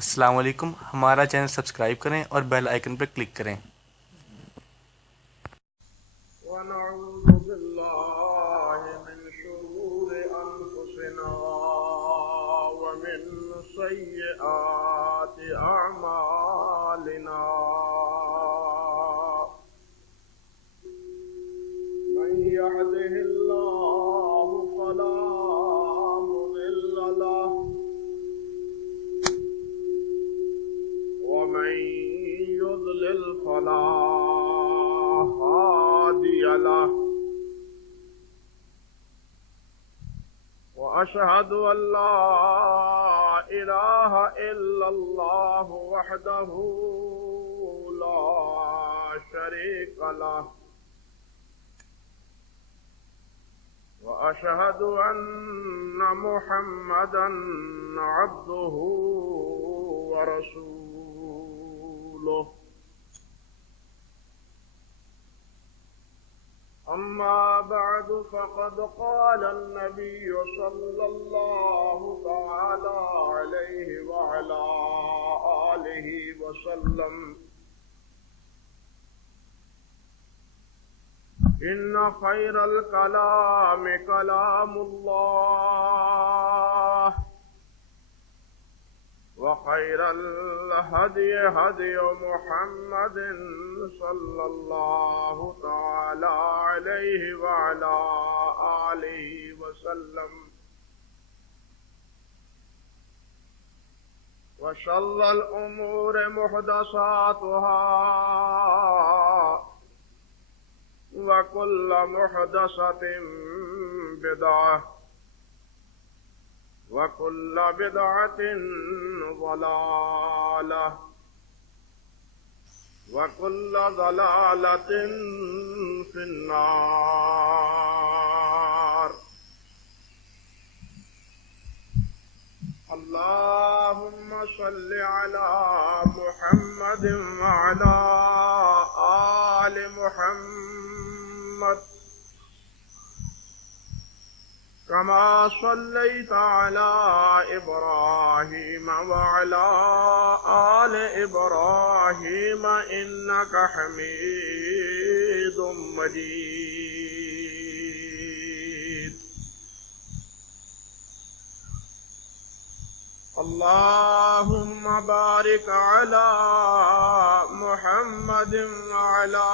السلام علیکم، ہمارا چینل سبسکرائب کریں اور بیل آئیکن پر کلک کریں۔ ونعوذ بالله من شرور أنفسنا ومن سيئات أعمالنا، من يهده الله فلا مضل له ومن يضلل فلا هادي له، وأشهد أن لا إله إلا الله وحده لا شريك له، وأشهد أن محمدا عبده ورسوله. أما بعد فقد قال النبي صلى الله تعالى عليه وعلى آله وسلم: إن خير الكلام كلام الله، وخير الهدي هدي محمد صلى الله تعالى عليه وعلى آله وسلم، وشر الأمور محدثاتها، وكل محدثة بدعة، وكل بدعة ضلالة، وكل ضلالة في النار. اللهم صل على محمد وعلى آل محمد كما صليت على إبراهيم وعلى آل إبراهيم إنك حميد مجيد. اللهم بارك على محمد وعلى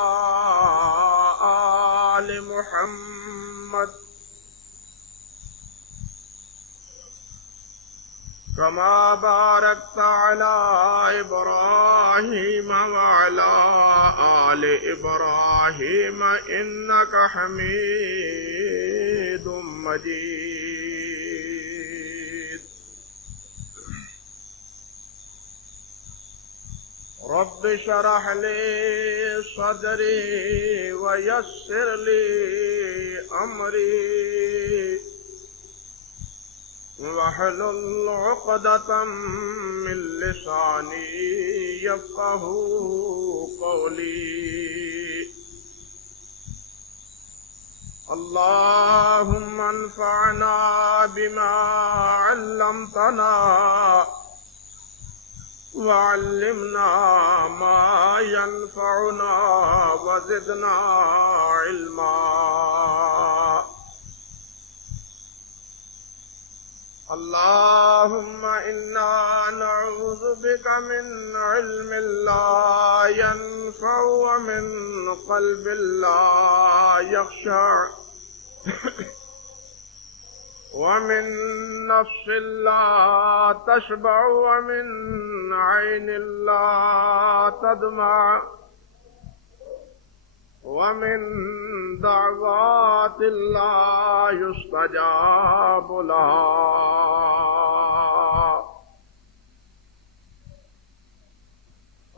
آل محمد كما باركت على إبراهيم وعلى آل إبراهيم إنك حميد مجيد. رب اشرح لي صدري ويسر لي أمري واحلل عقدة من لساني يفقه قولي. اللهم انفعنا بما علمتنا وعلمنا ما ينفعنا وزدنا علما. اللهم إنا نعوذ بك من علم لا ينفع ومن قلب لا يخشع ومن نفس لا تشبع ومن عين لا تدمع ومن دعوات لا يستجاب لها.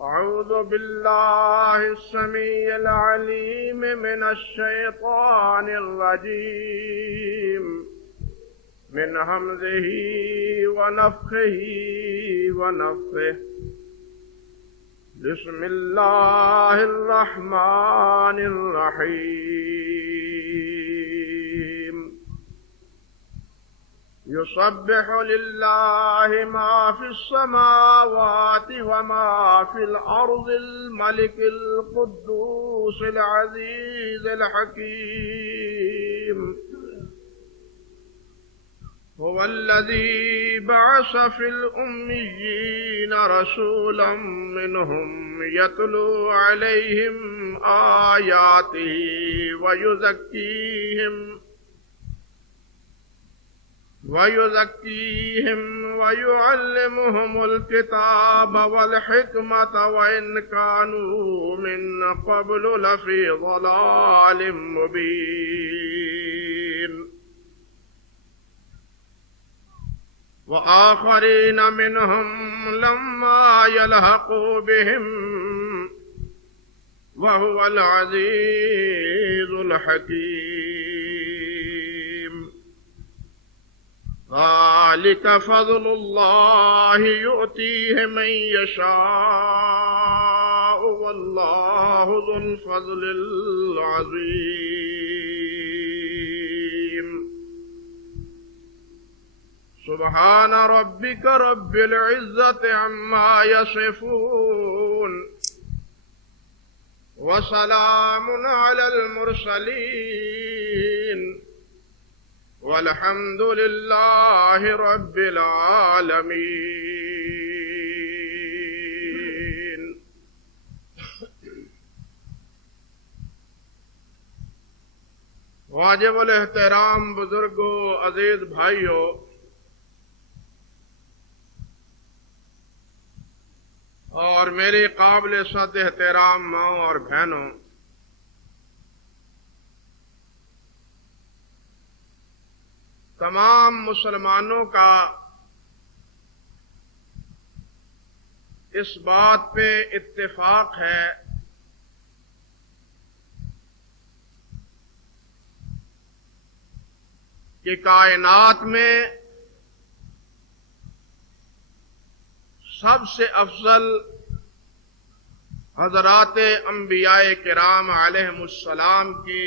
أعوذ بالله السميع العليم من الشيطان الرجيم من همزه ونفخه ونفثه. بسم الله الرحمن الرحيم. يسبح لله ما في السماوات وما في الأرض الملك القدوس العزيز الحكيم هو الذي بعث في الأميين رسولا منهم يتلو عليهم آياته ويزكيهم ويعلمهم الكتاب والحكمة وإن كانوا من قبل لفي ضلال مبين وآخرين منهم لما يلحقوا بهم وهو العزيز الحكيم ذلك فضل الله يؤتيه من يشاء والله ذو الفضل العظيم سبحان ربك رب العزة عما يصفون وسلام على المرسلين والحمد لله رب العالمين. واجب الاحترام بزرگوں، عزیز بھائیوں، اور میری قابل صد احترام ماں اور بہنوں، تمام مسلمانوں کا اس بات پہ اتفاق ہے کہ کائنات میں سب سے افضل حضرات انبیاء کرام علیہم السلام کی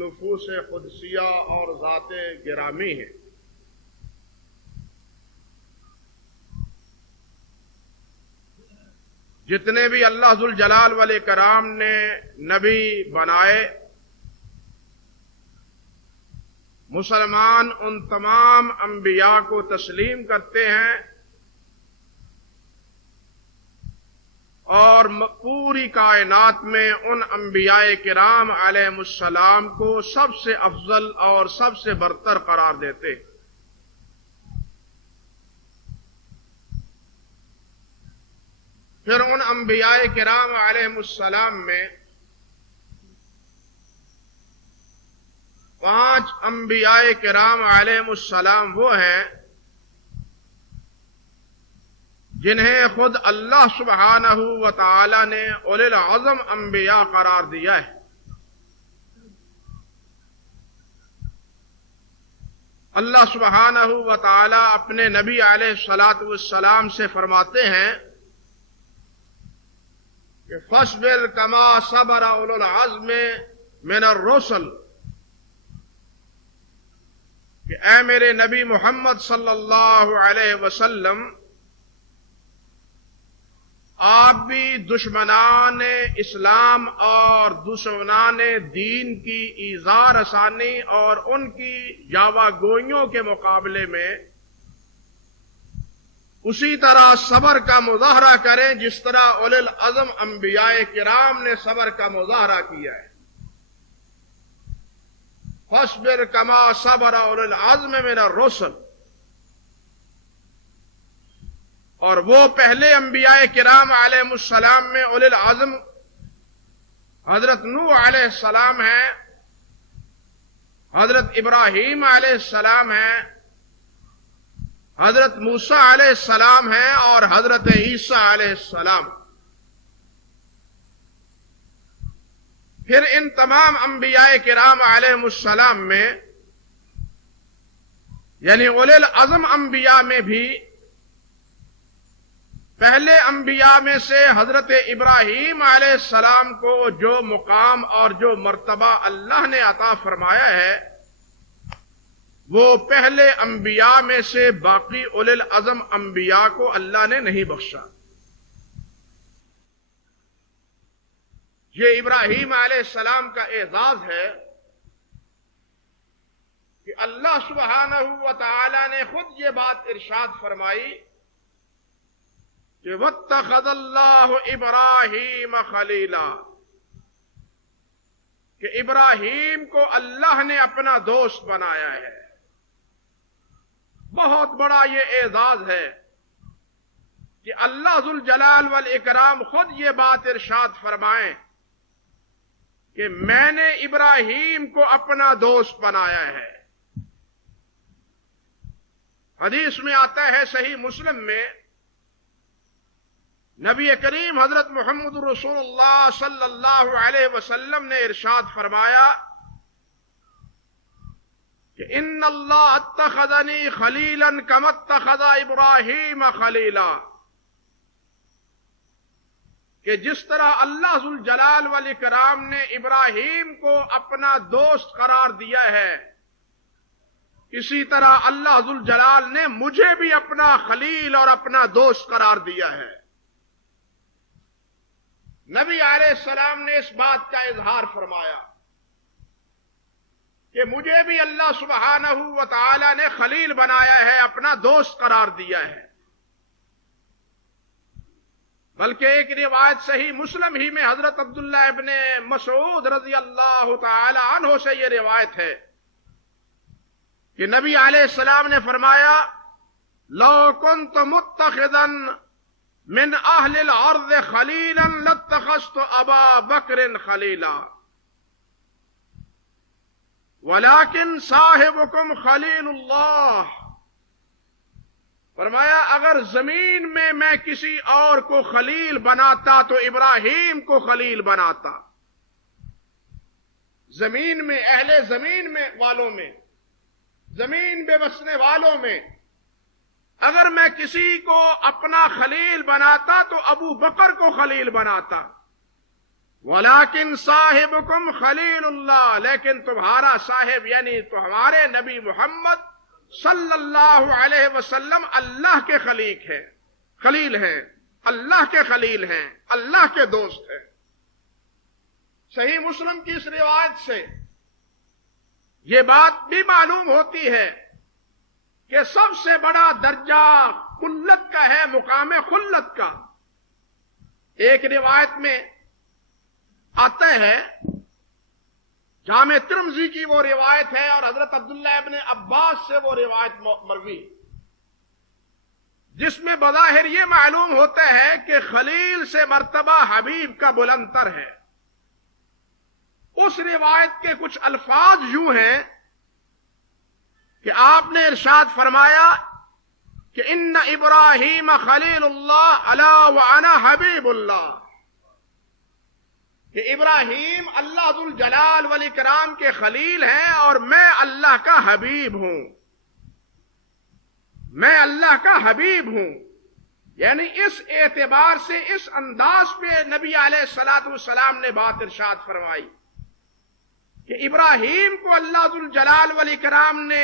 نفوس قدسیہ اور ذات گرامی ہیں۔ جتنے بھی اللہ ذوالجلال والاکرام نے نبی بنائے، مسلمان ان تمام انبیاء کو تسلیم کرتے ہیں اور پوری کائنات میں ان انبیاء کرام علیہ السلام کو سب سے افضل اور سب سے برتر قرار دیتے۔ پھر ان انبیاء کرام علیہ السلام میں 5 انبیاء کرام علیہ السلام وہ ہیں جنہیں خود اللہ سبحانہ و تعالی نے اولی العزم انبیاء قرار دیا ہے۔ اللہ سبحانہ و تعالی اپنے نبی علیہ الصلاۃ والسلام سے فرماتے ہیں کہ فاصبر کما صبر اولو العزم من الرسل، کہ اے میرے نبی محمد صلی اللہ علیہ وسلم، آپ بھی دشمنان اسلام اور دشمنان دین کی ایذا رسانی اور ان کی یاوہ گوئیوں کے مقابلے میں اسی طرح صبر کا مظاہرہ کریں جس طرح اولی العزم انبیاء کرام نے صبر کا مظاہرہ کیا ہے۔ فاصبر کما صبر اولی العزم من الرسل، اور وہ پہلے انبیاء کرام علیہ السلام میں اولی العزم حضرت نوح علیہ السلام ہیں، حضرت ابراہیم علیہ السلام ہیں، حضرت موسیٰ علیہ السلام ہیں اور حضرت عیسیٰ علیہ السلام۔ پھر ان تمام انبیاء کرام علیہ السلام میں یعنی اولی العزم انبیاء میں بھی پہلے انبیاء میں سے حضرت ابراہیم علیہ السلام کو جو مقام اور جو مرتبہ اللہ نے عطا فرمایا ہے، وہ پہلے انبیاء میں سے باقی اولی العزم انبیاء کو اللہ نے نہیں بخشا۔ یہ ابراہیم علیہ السلام کا اعزاز ہے کہ اللہ سبحانہ و تعالی نے خود یہ بات ارشاد فرمائی کہ وَاتَّخَذَ اللَّهُ إِبْرَاهِيمَ خَلِيلًا، کہ ابراہیم کو اللہ نے اپنا دوست بنایا ہے۔ بہت بڑا یہ اعزاز ہے کہ اللہ ذوالجلال والاکرام خود یہ بات ارشاد فرمائیں کہ میں نے ابراہیم کو اپنا دوست بنایا ہے۔ حدیث میں آتا ہے صحیح مسلم میں، نبی کریم حضرت محمد رسول اللہ صلی اللہ علیہ وسلم نے ارشاد فرمایا کہ ان اللہ اتخذنی خلیلا کما اتخذ ابراہیم خلیلا، کہ جس طرح اللہ ذوالجلال والاکرام نے ابراہیم کو اپنا دوست قرار دیا ہے، اسی طرح اللہ ذوالجلال نے مجھے بھی اپنا خلیل اور اپنا دوست قرار دیا ہے۔ نبی علیہ السلام نے اس بات کا اظہار فرمایا کہ مجھے بھی اللہ سبحانہ و تعالی نے خلیل بنایا ہے، اپنا دوست قرار دیا ہے۔ بلکہ ایک روایت صحیح مسلم ہی میں حضرت عبداللہ ابن مسعود رضی اللہ تعالی عنہ سے یہ روایت ہے کہ نبی علیہ السلام نے فرمایا لو كنت متخذا من اہل الارض خلیلا لاتخذت ابا بکر خلیلا ولكن صاحبكم خلیل اللہ۔ فرمایا اگر زمین میں کسی اور کو خلیل بناتا تو ابراہیم کو خلیل بناتا۔ زمین میں، اہل زمین میں والوں میں، زمین پہ بسنے والوں میں اگر میں کسی کو اپنا خلیل بناتا تو ابو بکر کو خلیل بناتا۔ وَلَكِنْ صَاحِبُكُمْ خَلِيلُ اللَّهِ، لیکن تمہارا صاحب یعنی تو ہمارے نبی محمد صلی اللہ علیہ وسلم اللہ کے خلیل ہیں، اللہ کے خلیل ہیں، اللہ کے دوست ہیں۔ صحیح مسلم کی اس روایت سے یہ بات بھی معلوم ہوتی ہے کہ سب سے بڑا درجہ خلت کا ہے، مقام خلت کا۔ ایک روایت میں آتا ہے، جامع ترمذی کی وہ روایت ہے اور حضرت عبداللہ ابن عباس سے وہ روایت مروی، جس میں بظاہر یہ معلوم ہوتا ہے کہ خلیل سے مرتبہ حبیب کا بلندتر ہے۔ اس روایت کے کچھ الفاظ یوں ہیں کہ آپ نے ارشاد فرمایا کہ ان ابراہیم خلیل اللہ الا وانا حبیب اللہ، کہ ابراہیم اللہ ذوالجلال والاکرام کے خلیل ہیں اور میں اللہ کا حبیب ہوں، میں اللہ کا حبیب ہوں۔ یعنی اس اعتبار سے، اس انداز پہ نبی علیہ الصلوۃ والسلام نے بات ارشاد فرمائی کہ ابراہیم کو اللہ ذوالجلال والاکرام نے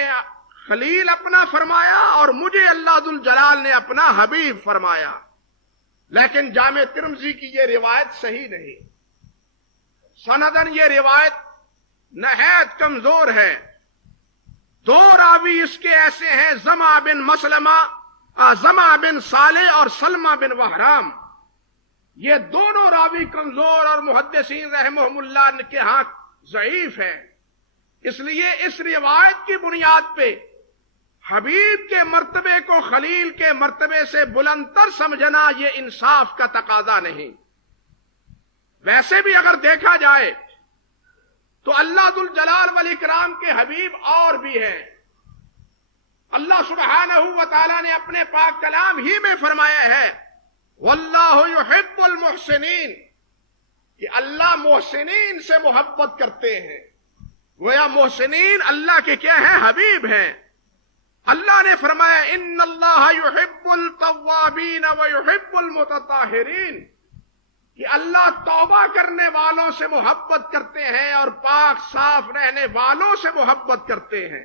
خلیل اپنا فرمایا اور مجھے اللہ ذوالجلال نے اپنا حبیب فرمایا۔ لیکن جامع ترمذی کی یہ روایت صحیح نہیں، سندن یہ روایت نہایت کمزور ہے۔ دو راوی اس کے ایسے ہیں، زمع بن مسلمہ، زمع بن صالح اور سلمہ بن وہرام۔ یہ دونوں راوی کمزور اور محدثین رحمہم اللہ کے ہاں ضعیف ہیں۔ اس لیے اس روایت کی بنیاد پہ حبیب کے مرتبے کو خلیل کے مرتبے سے بلندتر سمجھنا یہ انصاف کا تقاضا نہیں۔ ویسے بھی اگر دیکھا جائے تو اللہ ذوالجلال والاکرام کے حبیب اور بھی ہیں۔ اللہ سبحانہ و تعالی نے اپنے پاک کلام ہی میں فرمایا ہے واللہ یحب المحسنین، کہ اللہ محسنین سے محبت کرتے ہیں۔ گویا محسنین اللہ کے کیا ہیں؟ حبیب ہیں۔ اللہ نے فرمایا ان اللہ یحب التوابین ویحب المتطہرین، کہ اللہ توبہ کرنے والوں سے محبت کرتے ہیں اور پاک صاف رہنے والوں سے محبت کرتے ہیں۔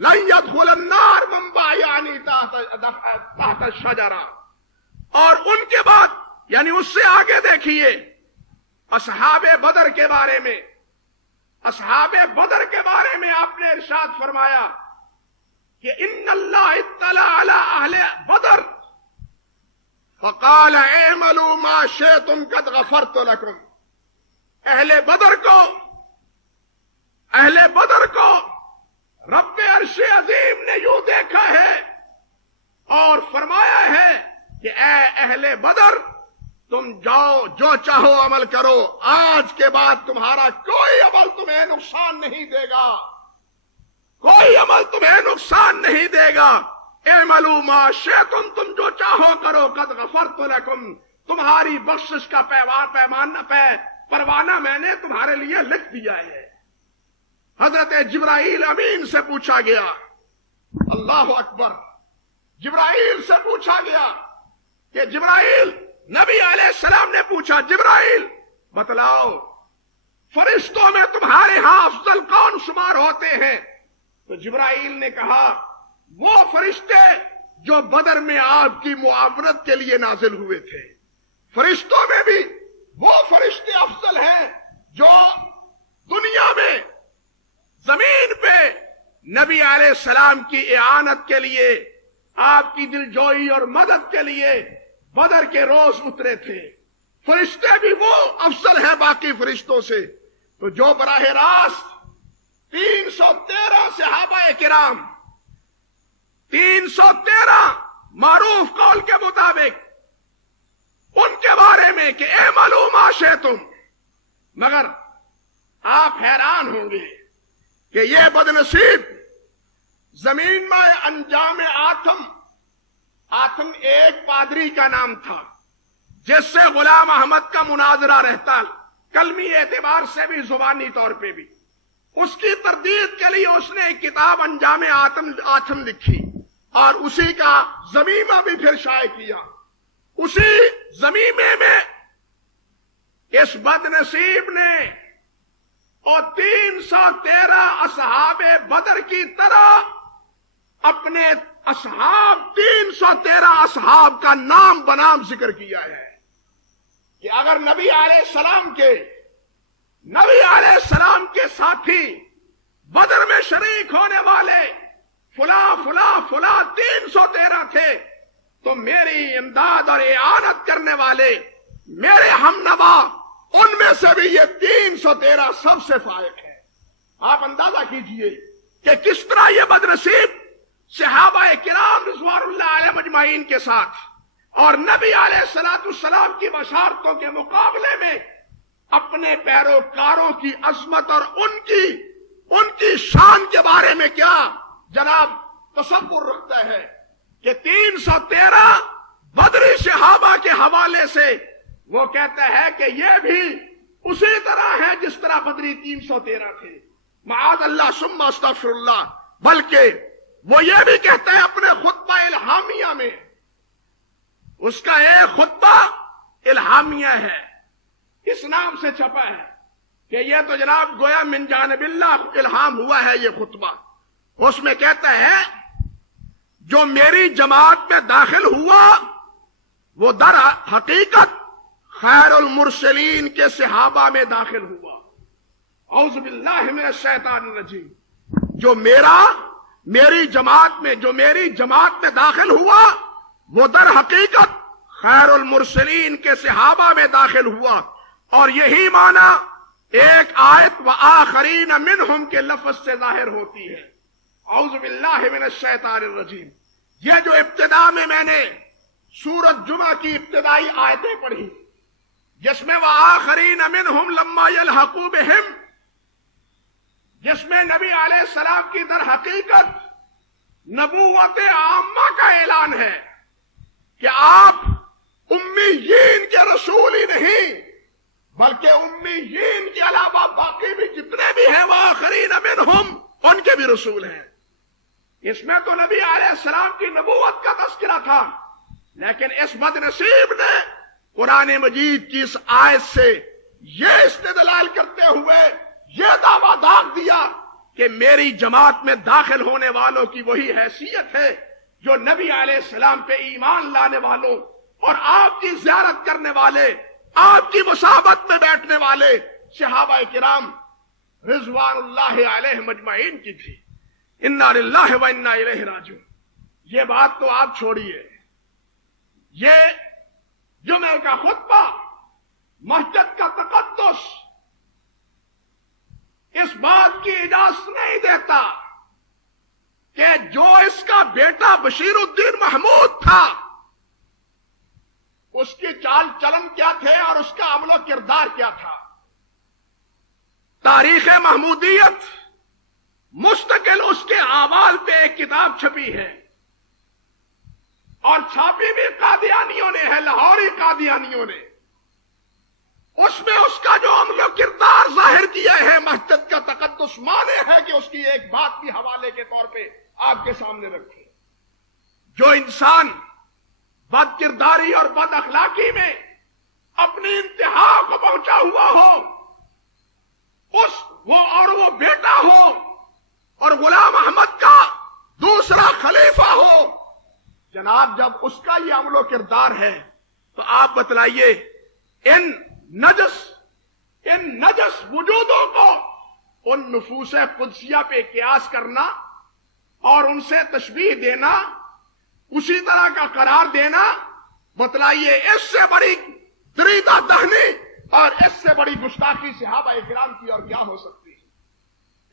لن يدخل النار من بايعني تحت الشجرہ. اور ان کے بعد یعنی اس سے آگے دیکھیے اصحاب بدر کے بارے میں. اصحاب بدر کے بارے میں آپ نے ارشاد فرمایا کہ ان اللہ اطلع علی اہل بدر فقال اعملوا ما شئتم قد غفرت لكم. اہل بدر کو رب عرش عظیم نے یوں دیکھا ہے اور فرمایا ہے کہ اے اہل بدر تم جاؤ جو چاہو عمل کرو، آج کے بعد تمہارا کوئی عمل تمہیں نقصان نہیں دے گا، کوئی عمل تمہیں نقصان نہیں دے گا. اعملوا ما شئتم، تم جو چاہو کرو، قد غفرت لکم، تمہاری بخشش کا پروانہ میں نے تمہارے لیے لکھ دیا ہے. حضرت جبرائیل امین سے پوچھا گیا، اللہ اکبر، جبرائیل سے پوچھا گیا کہ جبرائیل، نبی علیہ السلام نے پوچھا جبرائیل بتلاؤ فرشتوں میں تمہارے ہاں افضل کون شمار ہوتے ہیں؟ تو جبرائیل نے کہا وہ فرشتے جو بدر میں آپ کی معاونت کے لیے نازل ہوئے تھے. فرشتوں میں بھی وہ فرشتے افضل ہیں جو دنیا میں زمین پہ نبی علیہ السلام کی اعانت کے لیے، آپ کی دلجوئی اور مدد کے لیے بدر کے روز اترے تھے. فرشتے بھی وہ افضل ہیں باقی فرشتوں سے. تو جو براہ راست 313 صحابہ کرام، 313 معروف قول کے مطابق ان کے بارے میں کہ اعملوا ما شئتم، مگر آپ حیران ہوں گے کہ یہ بدنصیب زمین میں انجام آتم ایک پادری کا نام تھا جس سے غلام احمد کا مناظرہ رہتا، کلمی اعتبار سے بھی زبانی طور پہ بھی. اس کی تردید کے لیے اس نے ایک کتاب انجام آتم لکھی اور اسی کا ضمیمہ بھی پھر شائع کیا. اسی ضمیمے میں اس بدنصیب نے اور 313 اصحاب بدر کی طرح اپنے اصحاب 313 اصحاب کا نام بنام ذکر کیا ہے کہ اگر نبی علیہ السلام کے ساتھی بدر میں شریک ہونے والے فلاں 313 تھے تو میری امداد اور اعانت کرنے والے میرے ہمنوا ان میں سے بھی یہ 313 سب سے فائق ہے. آپ اندازہ کیجئے کہ کس طرح یہ بدنصیب صحابہ کرام رضوان اللہ علیہ مجمعین کے ساتھ اور نبی علیہ السلام کی بشارتوں کے مقابلے میں اپنے پیروکاروں کی عظمت اور ان کی شان کے بارے میں کیا جناب تصور رکھتا ہے کہ 313 بدری صحابہ کے حوالے سے وہ کہتا ہے کہ یہ بھی اسی طرح ہے جس طرح بدری 313 تھے. معاذ اللہ ثم استغفر اللہ. بلکہ وہ یہ بھی کہتا ہے اپنے خطبہ الہامیہ میں، اس کا ایک خطبہ الہامیہ ہے، اس نام سے چھپا ہے کہ یہ تو جناب گویا من جانب اللہ الہام ہوا ہے یہ خطبہ. اس میں کہتا ہے جو میری جماعت میں داخل ہوا وہ در حقیقت خیر المرسلین کے صحابہ میں داخل ہوا. اعوذ باللہ من الشیطان الرجیم. جو میری جماعت میں داخل ہوا وہ در حقیقت خیر المرسلین کے صحابہ میں داخل ہوا. اور یہی معنی ایک آیت وآخرین منہم کے لفظ سے ظاہر ہوتی ہے. اعوذ باللہ من الشیطان الرجیم. یہ جو ابتدا میں نے سورۃ جمعہ کی ابتدائی آیتیں پڑھی جس میں وآخرین منہم لما یلحقوا بہم، جس میں نبی علیہ السلام کی در حقیقت نبوت عامہ کا اعلان ہے کہ آپ امیین کے رسول ہی نہیں بلکہ امیین کے علاوہ باقی بھی جتنے بھی ہیں وآخرین منہم ان کے بھی رسول ہیں. اس میں تو نبی علیہ السلام کی نبوت کا تذکرہ تھا، لیکن اس بدنصیب نے قرآن مجید کی اس آیت سے یہ استدلال کرتے ہوئے یہ دعویٰ داغ دیا کہ میری جماعت میں داخل ہونے والوں کی وہی حیثیت ہے جو نبی علیہ السلام پہ ایمان لانے والوں اور آپ کی زیارت کرنے والے، آپ کی مصاحبت میں بیٹھنے والے صحابہ کرام رضوان اللہ علیہم اجمعین کی تھی۔ انا للہ و انا الیہ راجعون۔ یہ بات تو آپ چھوڑیے، یہ جمعہ کا خطبہ، مسجد کا تقدس اس بات کی اجازت نہیں دیتا کہ جو اس کا بیٹا بشیر الدین محمود تھا اس کی چال چلن کیا تھے اور اس کا عمل و کردار کیا تھا۔ تاریخ محمودیت مستقل اس کے اعمال پہ ایک کتاب چھپی ہے اور چھاپی بھی قادیانیوں نے ہے، لاہوری قادیانیوں نے۔ اس میں اس کا جو عمل و کردار ظاہر کیا ہے، مسجد کا تقدس مانے ہے کہ اس کی ایک بات بھی حوالے کے طور پہ آپ کے سامنے رکھے۔ جو انسان بد کرداری اور بد اخلاقی میں اپنی انتہا کو پہنچا ہوا ہو، وہ بیٹا ہو اور غلام احمد کا دوسرا خلیفہ ہو، جناب جب اس کا یہ عمل و کردار ہے تو آپ بتلائیے ان نجس وجودوں کو ان نفوس قدسیہ پہ قیاس کرنا اور ان سے تشبیہ دینا، اسی طرح کا قرار دینا، بتلائیے اس سے بڑی دریدہ دہنی اور اس سے بڑی گستاخی صحابہ کرام کی اور کیا ہو سکتی ہے۔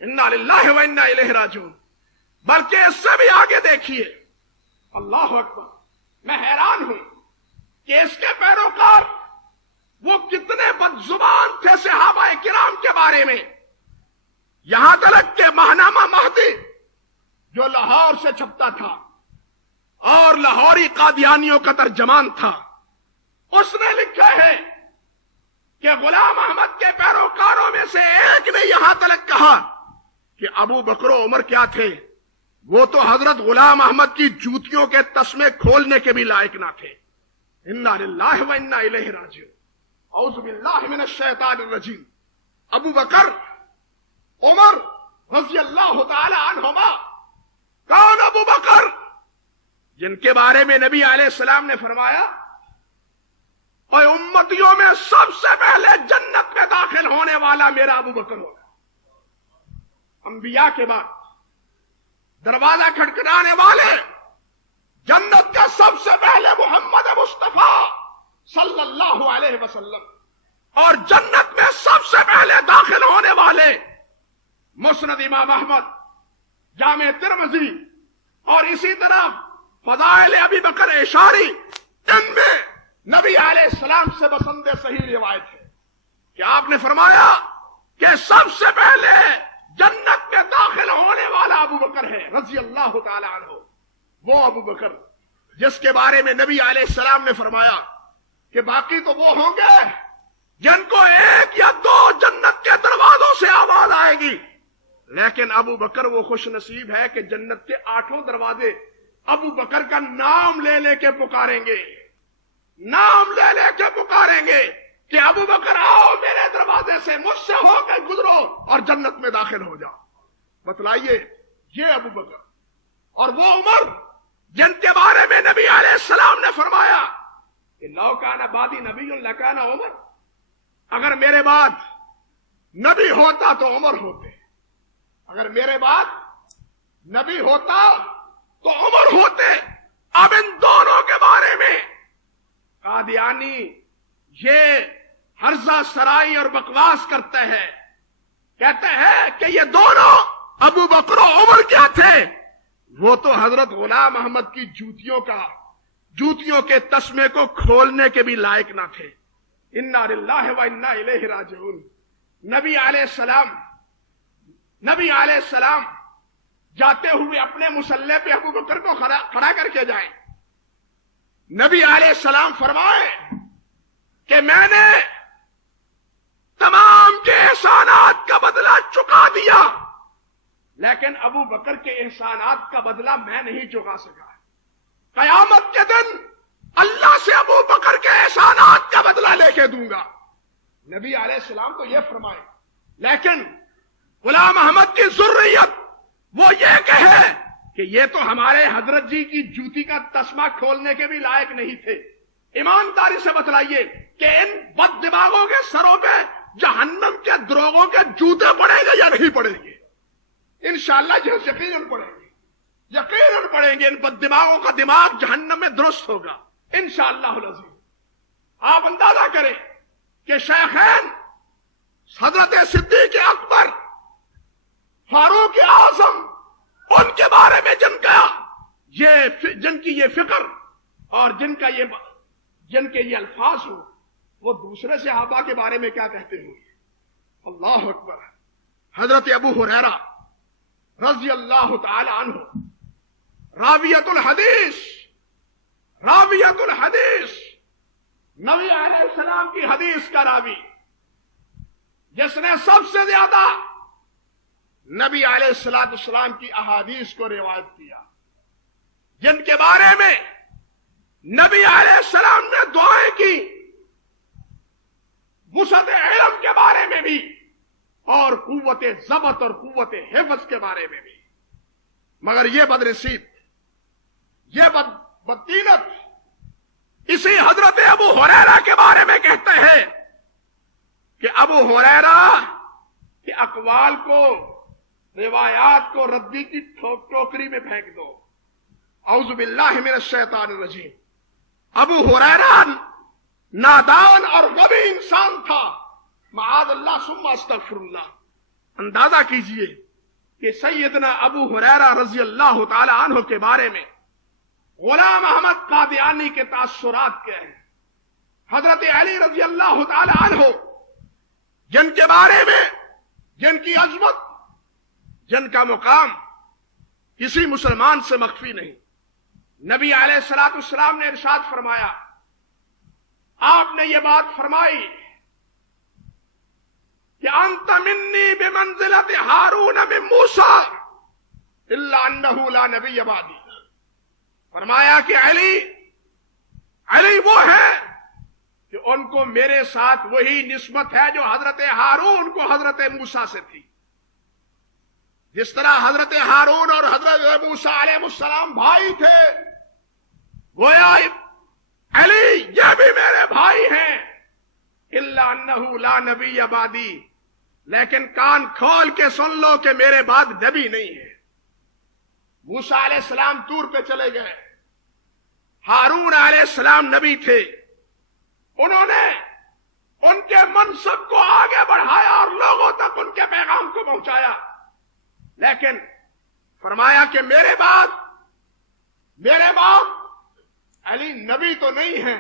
انا للہ و انا الیہ راجعون۔ بلکہ اس سے بھی آگے دیکھیے، اللہ اکبر، میں حیران ہوں کہ اس کے پیروکار وہ کتنے بد زبان تھے صحابہ کرام کے بارے میں، یہاں تک کہ ماہنامہ مہدی جو لاہور سے چھپتا تھا اور لاہوری قادیانیوں کا ترجمان تھا، اس نے لکھا ہے کہ غلام احمد کے پیروکاروں میں سے ایک نے یہاں تک کہا کہ ابو بکر و عمر کیا تھے، وہ تو حضرت غلام احمد کی جوتیوں کے تسمے کھولنے کے بھی لائق نہ تھے۔ انا للہ و انا الیہ راجعون۔ اعوذ باللہ من الشیطان الرجیم۔ ابو بکر عمر رضی اللہ تعالی عنہما، کون ابو بکر؟ جن کے بارے میں نبی علیہ السلام نے فرمایا اور امتیوں میں سب سے پہلے جنت میں داخل ہونے والا میرا ابو بکر ہوگا۔ انبیاء کے بعد دروازہ کھٹکھٹانے والے جنت کا سب سے پہلے محمد مصطفیٰ صلی اللہ علیہ وسلم، اور جنت میں سب سے پہلے داخل ہونے والے مسند امام احمد، جامع ترمذی اور اسی طرح فضائل ابی بکر اشاری، ان میں نبی علیہ السلام سے بسند صحیح روایت ہے کہ آپ نے فرمایا کہ سب سے پہلے جنت میں داخل ہونے والا ابو بکر ہے رضی اللہ تعالی عنہ۔ وہ ابو بکر جس کے بارے میں نبی علیہ السلام نے فرمایا کہ باقی تو وہ ہوں گے جن کو ایک یا دو جنت کے دروازوں سے آواز آئے گی، لیکن ابو بکر وہ خوش نصیب ہے کہ جنت کے 8 دروازے ابو بکر کا نام لے لے کے پکاریں گے، نام لے لے کے پکاریں گے کہ ابو بکر آؤ میرے دروازے سے، مجھ سے ہو کے گزرو اور جنت میں داخل ہو جاؤ۔ بتلائیے یہ ابو بکر اور وہ عمر جن کے بارے میں نبی علیہ السلام نے فرمایا کہ لو کان بعدی نبی لکان عمر، اگر میرے بعد نبی ہوتا تو عمر ہوتے، اگر میرے بعد نبی ہوتا تو عمر ہوتے۔ اب ان دونوں کے بارے میں قادیانی یہ ہرزہ سرائی اور بکواس کرتے ہیں، کہتے ہیں کہ یہ دونوں ابو بکر و عمر کیا تھے، وہ تو حضرت غلام احمد کی جوتیوں کے تسمے کو کھولنے کے بھی لائق نہ تھے۔ انا للہ و انا الیہ راجعون۔ نبی علیہ السلام جاتے ہوئے اپنے مصلی پہ ابو بکر کو کھڑا کر کے جائیں، نبی علیہ السلام فرمائے کہ میں نے تمام کے احسانات کا بدلہ چکا دیا، لیکن ابو بکر کے احسانات کا بدلہ میں نہیں چکا سکا۔ قیامت کے دن اللہ سے ابو بکر کے احسانات کا بدلہ لے کے دوں گا۔ نبی علیہ السلام تو یہ فرمائے، لیکن غلام احمد کی ذریت وہ یہ کہے کہ یہ تو ہمارے حضرت جی کی جوتی کا تسمہ کھولنے کے بھی لائق نہیں تھے. ایمانداری سے بتلائیے کہ ان بد دماغوں کے سروں پہ جہنم کے دروغوں کے جوتے پڑیں گے یا نہیں پڑیں گے؟ انشاءاللہ یقیناً پڑیں گے، یقیناً پڑیں گے. ان بد دماغوں کا دماغ جہنم میں درست ہوگا انشاءاللہ العظیم. آپ اندازہ کریں کہ شیخین حضرت صدیق اکبر، فاروق اعظم، ان کے بارے میں جن کی یہ فکر اور جن کے یہ الفاظ ہو، وہ دوسرے صحابہ کے بارے میں کیا کہتے ہوں گے؟ اللہ اکبر. حضرت ابو ہریرہ رضی اللہ تعالی عنہ، راویۃ الحدیث، نبی علیہ السلام کی حدیث کا راوی، جس نے سب سے زیادہ نبی علیہ السلام کی احادیث کو روایت کیا، جن کے بارے میں نبی علیہ السلام نے دعائیں کی، وسعت علم کے بارے میں بھی اور قوت ضبط اور قوت حفظ کے بارے میں بھی. مگر یہ بدنصیب، یہ بدطینت اسی حضرت ابو ہریرہ کے بارے میں کہتے ہیں کہ ابو ہریرہ کے اقوال کو، روایات کو ردی کی ٹوکری میں پھینک دو. اعوذ باللہ من الشیطان الرجیم. ابو ہریرہ نادان اور غبی انسان تھا، معاذ اللہ ثم استغفر اللہ. اندازہ کیجئے کہ سیدنا ابو ہریرہ رضی اللہ تعالی عنہ کے بارے میں غلام احمد قادیانی کے تاثرات کیا ہیں. حضرت علی رضی اللہ تعالی عنہ، جن کے بارے میں، جن کی عظمت، جن کا مقام کسی مسلمان سے مخفی نہیں. نبی علیہ السلام نے ارشاد فرمایا، آپ نے یہ بات فرمائی کہ انت منی بمنزلت ہارون من موسیٰ الا انہ لا نبی بعدی. فرمایا کہ علی وہ ہے کہ ان کو میرے ساتھ وہی نسبت ہے جو حضرت ہارون کو حضرت موسیٰ سے تھی. جس طرح حضرت ہارون اور حضرت موسیٰ علیہ السلام بھائی تھے، گویا علی یہ بھی میرے بھائی ہیں، الا انہ لا نبی بعدی. لیکن کان کھول کے سن لو کہ میرے بعد نبی نہیں ہے. موسیٰ علیہ السلام طور پہ چلے گئے، ہارون علیہ السلام نبی تھے. انہوں نے ان کے منصب کو آگے بڑھایا اور لوگوں تک ان کے پیغام کو پہنچایا. لیکن فرمایا کہ میرے باپ علی نبی تو نہیں ہیں،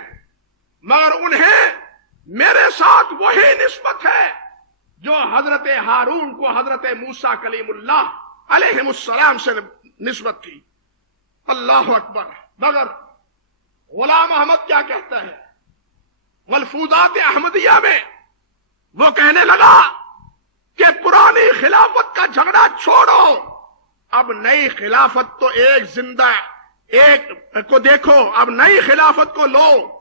مگر انہیں میرے ساتھ وہی نسبت ہے جو حضرت ہارون کو حضرت موسیٰ کلیم اللہ علیہ السلام سے نسبت تھی. اللہ اکبر. مگر غلام احمد کیا کہتا ہے ملفوظات احمدیہ میں؟ وہ کہنے لگا کہ پرانی خلافت کا جھگڑا چھوڑو، اب نئی خلافت تو ایک کو دیکھو، اب نئی خلافت کو لو.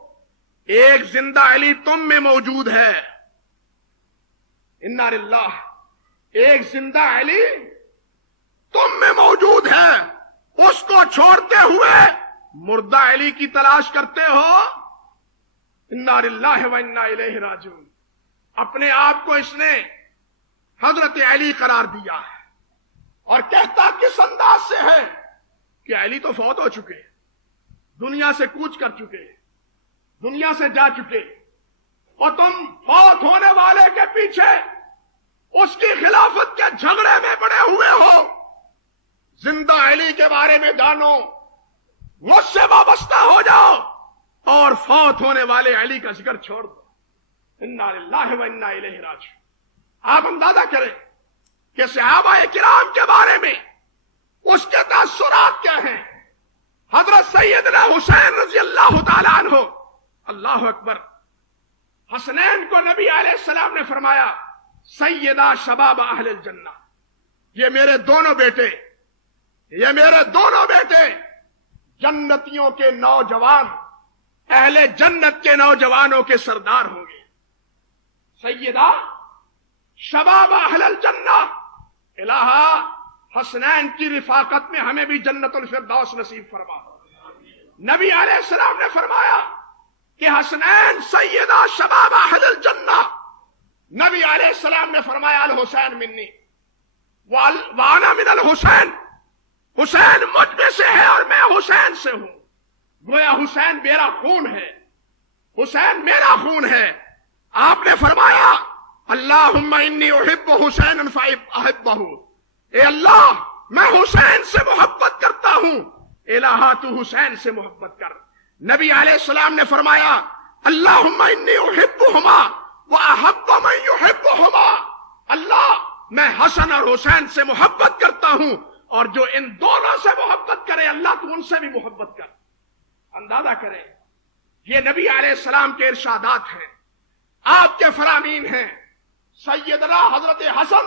ایک زندہ علی تم میں موجود ہے. انا للہ. ایک زندہ علی تم میں موجود ہے، اس کو چھوڑتے ہوئے مردہ علی کی تلاش کرتے ہو. انا للہ و انا الیہ راجعون. اپنے آپ کو اس نے حضرت علی قرار دیا ہے اور کہتا کس انداز سے ہے کہ علی تو فوت ہو چکے، دنیا سے کوچ کر چکے، دنیا سے جا چکے، اور تم فوت ہونے والے کے پیچھے اس کی خلافت کے جھگڑے میں پڑے ہوئے ہو. زندہ علی کے بارے میں جانو، مجھ سے وابستہ ہو جاؤ اور فوت ہونے والے علی کا ذکر چھوڑ دو. انا للہ و انا الیہ راجعون. آپ اندازہ کریں کہ صحابہ کرام کے بارے میں اس کے تاثرات کیا ہیں. حضرت سیدنا حسین رضی اللہ تعالی عنہ، اللہ اکبر. حسنین کو نبی علیہ السلام نے فرمایا سیدہ شباب اہل الجنہ. یہ میرے دونوں بیٹے جنتیوں کے نوجوان، اہل جنت کے نوجوانوں کے سردار ہوں گے. سیدہ شباب اہل الجنہ، الہا حسنین کی رفاقت میں ہمیں بھی جنت الفردوس نصیب فرما۔ نبی علیہ السلام نے فرمایا کہ حسنین سیدہ شباب اہل الجنہ۔ نبی علیہ السلام نے فرمایا الحسین منی وانا من الحسین، حسین مجھ میں سے ہے اور میں حسین سے ہوں۔ گویا حسین میرا خون ہے، حسین میرا خون ہے۔ آپ نے فرمایا اللہم انی احب حسین فاحبہ، اے اللہ میں حسین سے محبت کرتا ہوں، الہا تو حسین سے محبت کر۔ نبی علیہ السلام نے فرمایا اللہم انی احبہما واحب من یحبہما، اللہ میں حسن اور حسین سے محبت کرتا ہوں اور جو ان دونوں سے محبت کرے اللہ تو ان سے بھی محبت کر۔ اندازہ کریں یہ نبی علیہ السلام کے ارشادات ہیں، آپ کے فرامین ہیں سیدنا حضرت حسن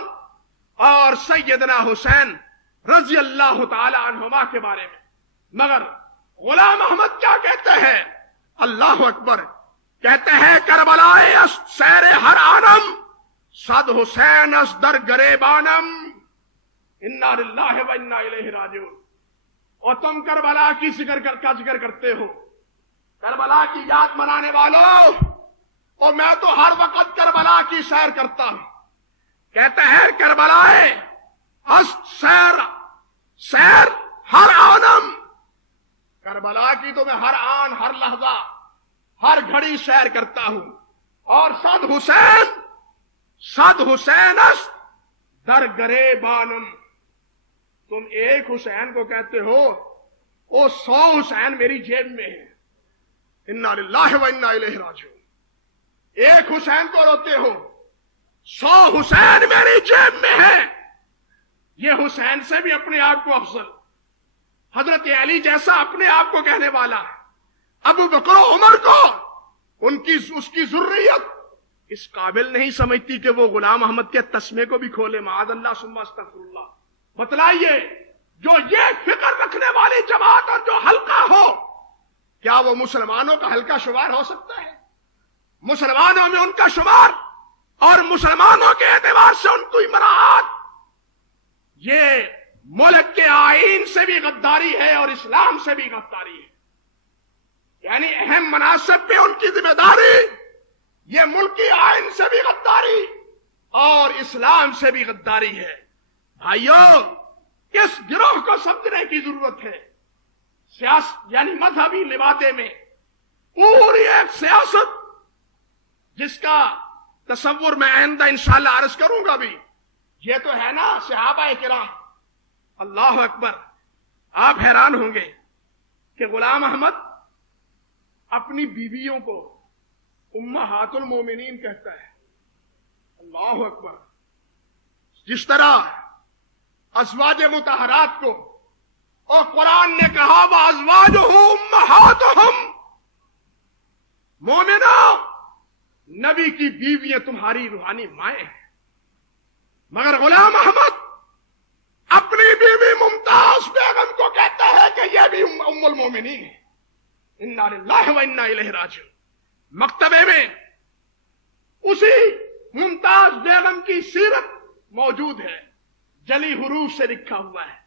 اور سیدنا حسین رضی اللہ تعالی عنہما کے بارے میں۔ مگر غلام احمد کیا کہتے ہیں؟ اللہ اکبر، کہتے ہیں کربلائے اس سیر ہر آنم صد حسین اس در گریبانم، انا للہ و انا الیہ راجعون۔ اور تم کربلا کی ذکر کرتے ہو، کربلا کی یاد منانے والوں، اور میں تو ہر وقت کربلا کی سیر کرتا ہوں۔ کہتے ہیں کربلائے اس سیر ہر آنم، کربلا کی تو میں ہر آن، ہر لحظہ، ہر گھڑی سیر کرتا ہوں۔ اور صد حسین اس در گریبانم، تم ایک حسین کو کہتے ہو، وہ 100 حسین میری جیب میں ہیں، انا للہ و انا الیہ راجعون۔ ایک حسین کو روتے ہو، 100 حسین میری جیب میں ہیں۔ یہ حسین سے بھی اپنے آپ کو افضل، حضرت علی جیسا اپنے آپ کو کہنے والا، ابو بکر و عمر کو اس کی ذریت اس قابل نہیں سمجھتی کہ وہ غلام احمد کے تسمے کو بھی کھولے، معاذ اللہ ثم استغفر اللہ۔ بتلائیے جو یہ فکر رکھنے والی جماعت اور جو حلقہ ہو، کیا وہ مسلمانوں کا حلقہ شمار ہو سکتا ہے؟ مسلمانوں میں ان کا شمار اور مسلمانوں کے اعتبار سے ان کی مراعات، یہ ملک کے آئین سے بھی غداری ہے اور اسلام سے بھی غداری ہے۔ یعنی اہم مناصب پہ ان کی ذمہ داری، یہ ملکی آئین سے بھی غداری اور اسلام سے بھی غداری ہے۔ بھائیوں، اس گروہ کو سمجھنے کی ضرورت ہے۔ یعنی مذہبی لبادے میں پوری ایک سیاست جس کا تصور میں آئندہ انشاءاللہ عرض کروں گا بھی، یہ تو ہے نا صحابہ کرام۔ اللہ اکبر، آپ حیران ہوں گے کہ غلام احمد اپنی بیویوں کو امہات المومنین کہتا ہے۔ اللہ اکبر، جس طرح ازواج مطہرات کو اور قرآن نے کہا وَأَزْوَاجُهُ أُمَّهَاتُهُمْ، مومنو نبی کی بیویاں تمہاری روحانی مائیں ہیں۔ مگر غلام احمد اپنی بیوی ممتاز بیگم کو کہتا ہے کہ یہ بھی ام المومنین ہے، انا للہ و انا الیہ راجعون۔ مکتبے میں اسی ممتاز بیگم کی سیرت موجود ہے، جلی حروف سے لکھا ہوا ہے۔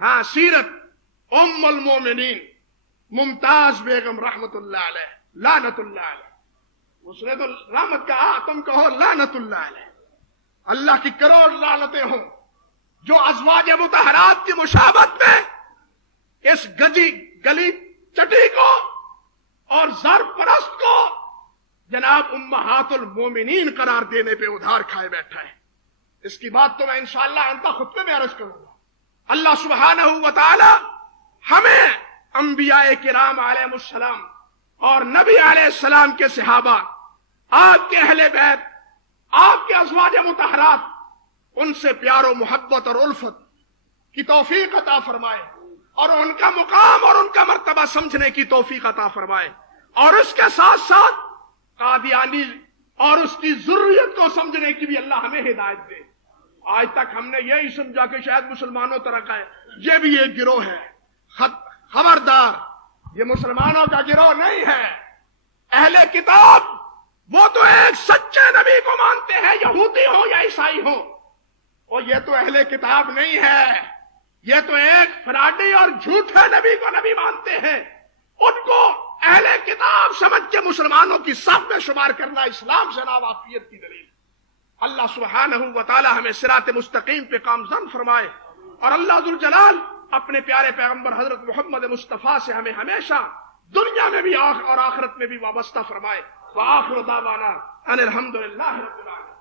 ہاں، سیرت ام المومنین ممتاز بیگم رحمت اللہ علیہ، لعنت اللہ علیہ۔ اس نے تو رحمت کہا، تم کہو لعنت اللہ علیہ۔ اللہ کی کروڑ لعنتیں ہوں جو ازواج مطہرات کی مشابہت میں اس گلی چٹی کو اور زر پرست کو جناب امہات المومنین قرار دینے پہ ادھار کھائے بیٹھا ہے۔ اس کی بات تو میں انشاءاللہ آئندہ خطبے میں عرض کروں گا۔ اللہ سبحانہ و تعالی ہمیں انبیاء کرام علیہ السلام اور نبی علیہ السلام کے صحابہ، آپ کے اہل بیت، آپ کے ازواج مطہرات، ان سے پیار و محبت اور الفت کی توفیق عطا فرمائے اور ان کا مقام اور ان کا مرتبہ سمجھنے کی توفیق عطا فرمائے، اور اس کے ساتھ ساتھ قادیانی اور اس کی ذریت کو سمجھنے کی بھی اللہ ہمیں ہدایت دے۔ آج تک ہم نے یہی سمجھا کہ شاید مسلمانوں طرح کا ہے، یہ بھی ایک گروہ ہے۔ خبردار، یہ مسلمانوں کا گروہ نہیں ہے۔ اہل کتاب وہ تو ایک سچے نبی کو مانتے ہیں، یہودی ہوں یا عیسائی ہوں۔ اور یہ تو اہل کتاب نہیں ہے، یہ تو ایک فراڈی اور جھوٹے نبی کو نبی مانتے ہیں، ان کو اہل کتاب سمجھ کے مسلمانوں کی صف میں شمار کرنا اسلام سے ناواقفیت کی دلیل۔ اللہ سبحانہ و تعالی ہمیں صراط مستقیم پہ گامزن فرمائے، اور اللہ ذوالجلال اپنے پیارے پیغمبر حضرت محمد مصطفیٰ سے ہمیں ہمیشہ دنیا میں بھی اور آخرت میں بھی وابستہ فرمائے۔ وآخر دعوانا ان الحمدللہ رب العالمین۔